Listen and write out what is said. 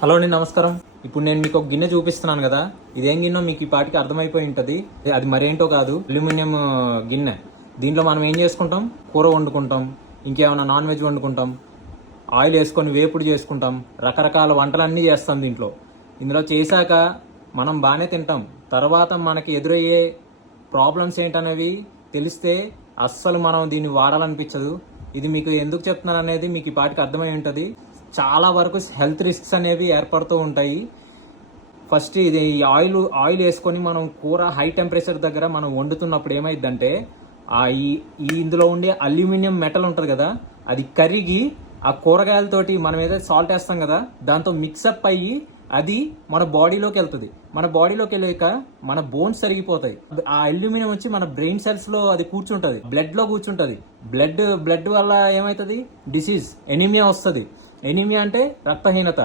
Hello అండి, నమస్కారం. ఇప్పుడు నేను మీకు ఒక గిన్నె చూపిస్తున్నాను కదా, ఇదేం గిన్నె మీకు ఈ పాటికి అర్థమైపోయి ఉంటుంది. అది మరేంటో కాదు, అల్యూమినియం గిన్నె. దీంట్లో మనం ఏం చేసుకుంటాం, కూర వండుకుంటాం, ఇంకేమైనా నాన్ వెజ్ వండుకుంటాం, ఆయిల్ వేసుకొని వేపుడు చేసుకుంటాం, రకరకాల వంటలన్నీ చేస్తాం ఇందులో చేశాక మనం బాగానే తింటాం. తర్వాత మనకి ఎదురయ్యే ప్రాబ్లమ్స్ ఏంటనేవి తెలిస్తే అస్సలు మనం దీన్ని వాడాలనిపించదు. ఇది మీకు ఎందుకు చెప్తున్నాను అనేది మీకు ఈ పాటికి అర్థమై ఉంటుంది. చాలా వరకు హెల్త్ రిస్క్స్ అనేవి ఏర్పడుతూ ఉంటాయి. ఫస్ట్ ఇది ఆయిల్ వేసుకొని మనం కూర హై టెంపరేచర్ దగ్గర మనం వండుతున్నప్పుడు ఏమైందంటే ఇందులో ఉండే అల్యూమినియం మెటల్ ఉంటుంది కదా, అది కరిగి ఆ కూరగాయలతోటి మనం ఏదైతే సాల్ట్ వేస్తాం కదా, దాంతో మిక్సప్ అయ్యి అది మన బాడీలోకి వెళ్తుంది. మన బాడీలోకి వెళ్ళాక మన బోన్స్ సరిగిపోతాయి. ఆ అల్యూమినియం వచ్చి మన బ్రెయిన్ సెల్స్ లో అది కూర్చుంటది, బ్లడ్ లో కూర్చుంటది. బ్లడ్ వల్ల ఏమైతుంది, డిసీజ్ ఎనీమియా వస్తుంది. ఎనీమియా అంటే రక్తహీనత.